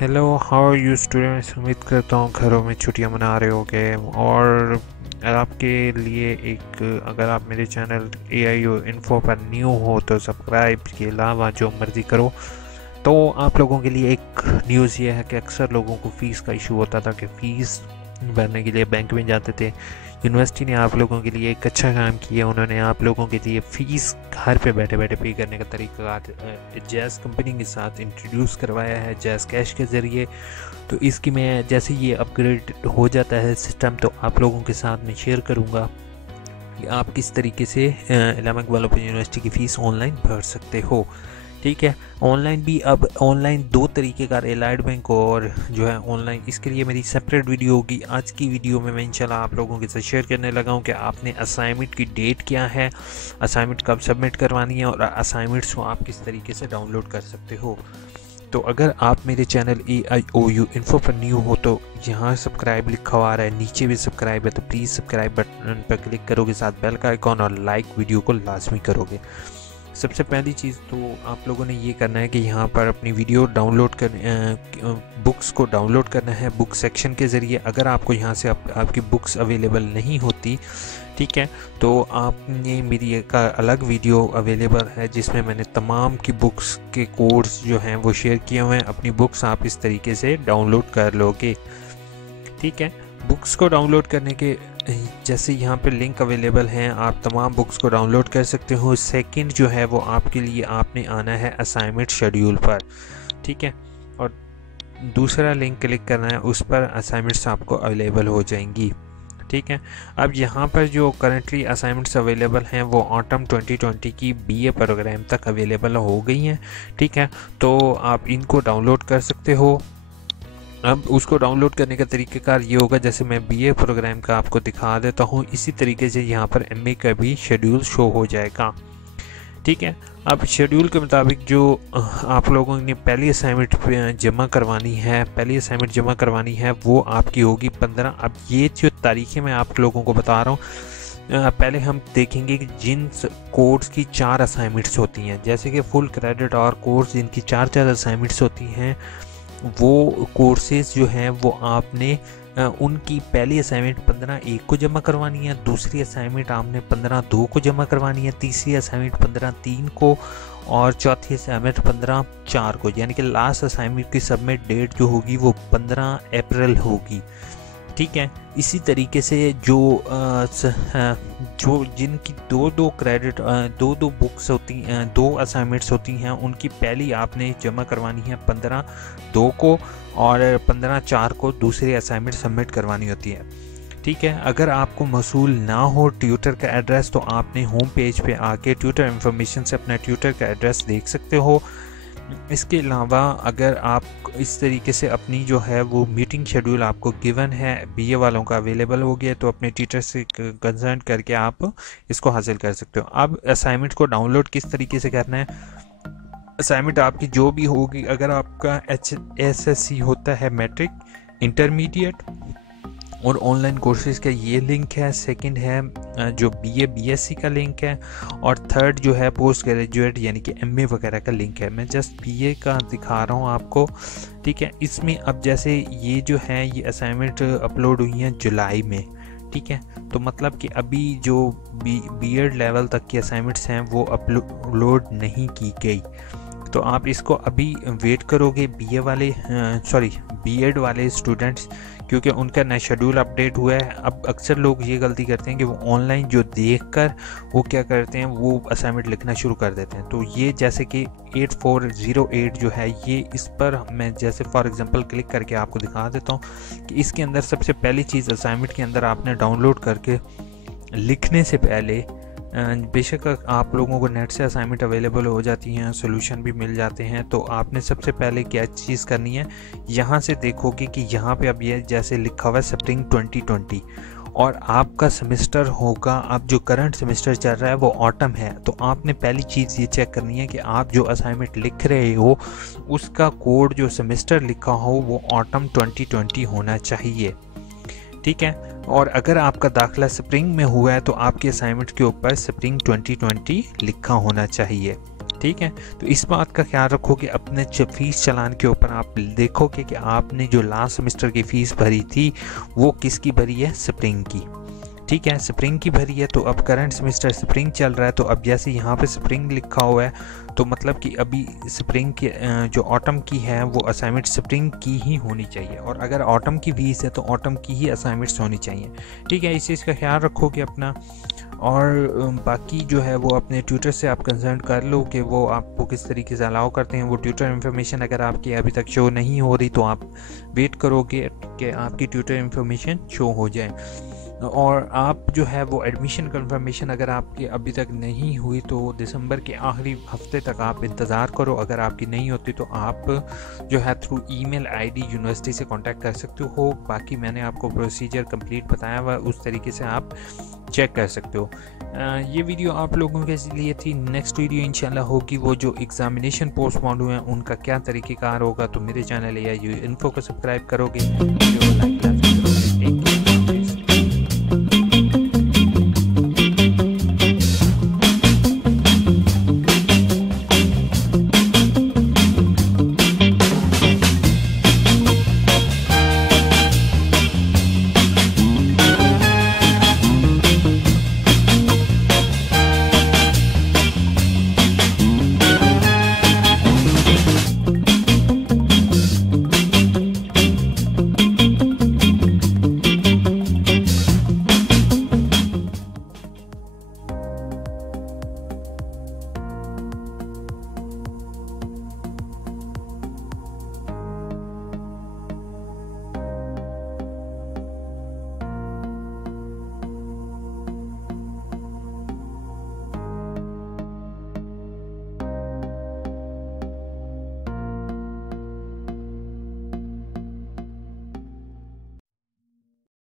Hello, how are you students. उम्मीद करता हूँ घरों में छुट्टियां मना रहे होगे। और आपके लिए एक, अगर आप मेरे चैनल AIU इन्फो पर न्यू हो तो सब्सक्राइब के अलावा जो मर्ज़ी करो। तो आप लोगों के लिए एक न्यूज़ ये है कि अक्सर लोगों को फ़ीस का इशू होता था कि फ़ीस भरने के लिए बैंक में जाते थे। यूनिवर्सिटी ने आप लोगों के लिए एक अच्छा काम किया। उन्होंने आप लोगों के लिए फ़ीस घर पे बैठे बैठे पे करने का तरीका जैज़ कंपनी के साथ इंट्रोड्यूस करवाया है, जैज़ कैश के ज़रिए। तो इसकी मैं जैसे ये अपग्रेड हो जाता है सिस्टम तो आप लोगों के साथ मैं शेयर करूँगा कि आप किस तरीके से इलाहाबाद वालों यूनिवर्सिटी की फ़ीस ऑनलाइन भर सकते हो। ठीक है, ऑनलाइन भी अब ऑनलाइन दो तरीके का एलाइड बैंक और जो है ऑनलाइन, इसके लिए मेरी सेपरेट वीडियो होगी। आज की वीडियो में मैं इंशाल्लाह आप लोगों के साथ शेयर करने लगा हूँ कि आपने असाइनमेंट की डेट क्या है, असाइनमेंट कब सबमिट करवानी है और असाइनमेंट्स को आप किस तरीके से डाउनलोड कर सकते हो। तो अगर आप मेरे चैनल AIOU इन्फो पर न्यू हो तो यहाँ सब्सक्राइब लिखा हुआ आ रहा है, नीचे भी सब्सक्राइब है, तो प्लीज़ सब्सक्राइब बटन पर क्लिक करोगे, साथ बेल का आइकॉन और लाइक वीडियो को लाजमी करोगे। सबसे पहली चीज़ तो आप लोगों ने ये करना है कि यहाँ पर अपनी वीडियो डाउनलोड कर बुक्स को डाउनलोड करना है बुक सेक्शन के ज़रिए। अगर आपको यहाँ से आपकी बुक्स अवेलेबल नहीं होती, ठीक है, तो आपने मेरी एक अलग वीडियो अवेलेबल है जिसमें मैंने तमाम की बुक्स के कोड्स जो हैं वो शेयर किए हुए हैं। अपनी बुक्स आप इस तरीके से डाउनलोड कर लोगे। ठीक है, बुक्स को डाउनलोड करने के जैसे यहाँ पे लिंक अवेलेबल हैं, आप तमाम बुक्स को डाउनलोड कर सकते हो। सेकंड जो है वो आपके लिए आपने आना है असाइनमेंट शेड्यूल पर, ठीक है, और दूसरा लिंक क्लिक करना है, उस पर असाइनमेंट्स आपको अवेलेबल हो जाएंगी। ठीक है, अब यहाँ पर जो करंटली असाइनमेंट्स अवेलेबल हैं वो ऑटम 2020 की BA प्रोग्राम तक अवेलेबल हो गई हैं। ठीक है, तो आप इनको डाउनलोड कर सकते हो। अब उसको डाउनलोड करने का तरीक़ाकार ये होगा, जैसे मैं BA प्रोग्राम का आपको दिखा देता हूँ, इसी तरीके से यहाँ पर MA का भी शेड्यूल शो हो जाएगा। ठीक है, अब शेड्यूल के मुताबिक जो आप लोगों ने पहली असाइनमेंट जमा करवानी है वो आपकी होगी 15। अब ये जो तारीखें मैं आप लोगों को बता रहा हूँ, पहले हम देखेंगे कि जिन कोर्स की 4 असाइनमेंट्स होती हैं, जैसे कि फुल क्रेडिट और कोर्स जिनकी 4 असाइनमेंट्स होती हैं, वो कोर्सेज जो हैं वो आपने उनकी पहली असाइनमेंट 15/1 को जमा करवानी है, दूसरी असाइनमेंट आपने 15/2 को जमा करवानी है, तीसरी असाइनमेंट 15/3 को और चौथी असाइनमेंट 15/4 को। यानी कि लास्ट असाइनमेंट की सबमिट डेट जो होगी वो 15 अप्रैल होगी। ठीक है, इसी तरीके से जो जिनकी दो क्रेडिट दो बुक्स होती हैं, 2 असाइनमेंट्स होती हैं, उनकी पहली आपने जमा करवानी है 15/2 को और 15/4 को दूसरी असाइनमेंट सबमिट करवानी होती है। ठीक है, अगर आपको मौसूल ना हो ट्यूटर का एड्रेस तो आपने होम पेज पे आके ट्यूटर इन्फॉर्मेशन से अपना ट्यूटर का एड्रेस देख सकते हो। इसके अलावा अगर आप इस तरीके से अपनी जो है वो मीटिंग शेड्यूल आपको गिवन है, BA वालों का अवेलेबल हो गया, तो अपने टीचर से कंसल्ट करके आप इसको हासिल कर सकते हो। अब असाइनमेंट को डाउनलोड किस तरीके से करना है, असाइनमेंट आपकी जो भी होगी, अगर आपका HSC होता है मैट्रिक, इंटरमीडिएट और ऑनलाइन कोर्सेज का ये लिंक है, सेकंड है जो BA BSc का लिंक है, और थर्ड जो है पोस्ट ग्रेजुएट यानी कि MA वगैरह का लिंक है। मैं जस्ट BA का दिखा रहा हूँ आपको। ठीक है, इसमें अब जैसे ये जो है ये असाइनमेंट अपलोड हुई हैं जुलाई में। ठीक है, तो मतलब कि अभी जो B.Ed लेवल तक की असाइनमेंट्स हैं वो अपलोड नहीं की गई, तो आप इसको अभी वेट करोगे B.Ed वाले स्टूडेंट्स, क्योंकि उनका नया शेड्यूल अपडेट हुआ है। अब अक्सर लोग ये गलती करते हैं कि वो ऑनलाइन जो देखकर वो क्या करते हैं, वो असाइनमेंट लिखना शुरू कर देते हैं। तो ये जैसे कि 8408 जो है ये, इस पर मैं जैसे फॉर एग्जांपल क्लिक करके आपको दिखा देता हूँ कि इसके अंदर सबसे पहली चीज़ असाइनमेंट के अंदर आपने डाउनलोड करके लिखने से पहले, बेशक आप लोगों को नेट से असाइनमेंट अवेलेबल हो जाती हैं, सोल्यूशन भी मिल जाते हैं, तो आपने सबसे पहले क्या चीज़ करनी है, यहाँ से देखोगे कि यहाँ पे अब ये जैसे लिखा हुआ है स्प्रिंग 2020 और आपका सेमेस्टर होगा, अब जो करंट सेमेस्टर चल रहा है वो ऑटम है। तो आपने पहली चीज़ ये चेक करनी है कि आप जो असाइनमेंट लिख रहे हो उसका कोड जो सेमेस्टर लिखा हो वो ऑटम 2020 होना चाहिए। ठीक है, और अगर आपका दाखिला स्प्रिंग में हुआ है तो आपके असाइनमेंट के ऊपर स्प्रिंग 2020 लिखा होना चाहिए। ठीक है। तो इस बात का ख्याल रखो कि अपने फ़ीस चालान के ऊपर आप देखोगे कि आपने जो लास्ट सेमेस्टर की फ़ीस भरी थी वो किसकी भरी है, स्प्रिंग की। ठीक है, स्प्रिंग की भरी है। तो अब करंट सेमेस्टर स्प्रिंग चल रहा है, तो अब जैसे यहाँ पे स्प्रिंग लिखा हुआ है तो मतलब कि अभी स्प्रिंग की जो ऑटम की है वो असाइनमेंट स्प्रिंग की ही होनी चाहिए, और अगर ऑटम की फीस है तो ऑटम की ही असाइनमेंट्स होनी चाहिए। ठीक है, इस चीज़ का ख्याल रखोगे अपना। और बाकी जो है वो अपने ट्यूटर से आप कंसल्ट कर लो कि वो आपको किस तरीके से अलाउ करते हैं। वो ट्यूटर इन्फॉर्मेशन अगर आपकी अभी तक शो नहीं हो रही तो आप वेट करोगे कि आपकी ट्यूटर इन्फॉर्मेशन शो हो जाए। और आप जो है वो एडमिशन कंफर्मेशन अगर आपकी अभी तक नहीं हुई तो दिसंबर के आखिरी हफ्ते तक आप इंतज़ार करो। अगर आपकी नहीं होती तो आप जो है थ्रू ईमेल आईडी यूनिवर्सिटी से कांटेक्ट कर सकते हो। बाकी मैंने आपको प्रोसीजर कंप्लीट बताया हुआ, उस तरीके से आप चेक कर सकते हो। ये वीडियो आप लोगों के लिए थी। नेक्स्ट वीडियो इंशाल्लाह होगी वो जो एग्जामिनेशन पोस्टपोन्ड हुए हैं उनका क्या तरीक़ेकार होगा। तो मेरे चैनल AIU इन्फो को सब्सक्राइब करोगे,